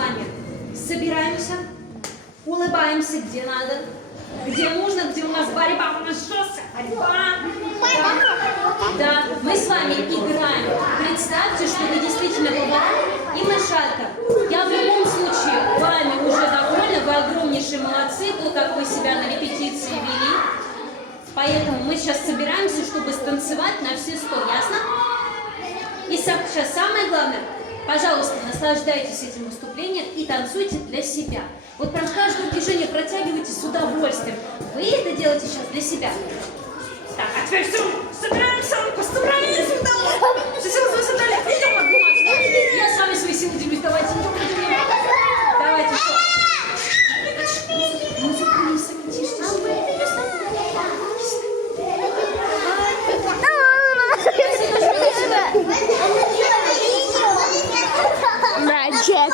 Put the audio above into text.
вами собираемся, улыбаемся где надо, где нужно, где у нас борьба, у нас жесткая борьба. Да, мы с вами играем. Представьте, что вы действительно повара и мышата. Я в любом случае вами уже довольна, вы огромнейшие молодцы, то, как вы себя на репетиции вели. Поэтому мы сейчас собираемся, чтобы станцевать на все 100, ясно? И сейчас самое главное, пожалуйста, наслаждайтесь этим выступлением и танцуйте для себя. Вот прям каждое движение протягивайте с удовольствием. Вы это делаете сейчас для себя. Так, а теперь все, собираемся, постараемся. Все силы собрали, идем обниматься. Я сами свои силы делюсь, давайте. Давайте, что? Музыку не сами, тише, Magic.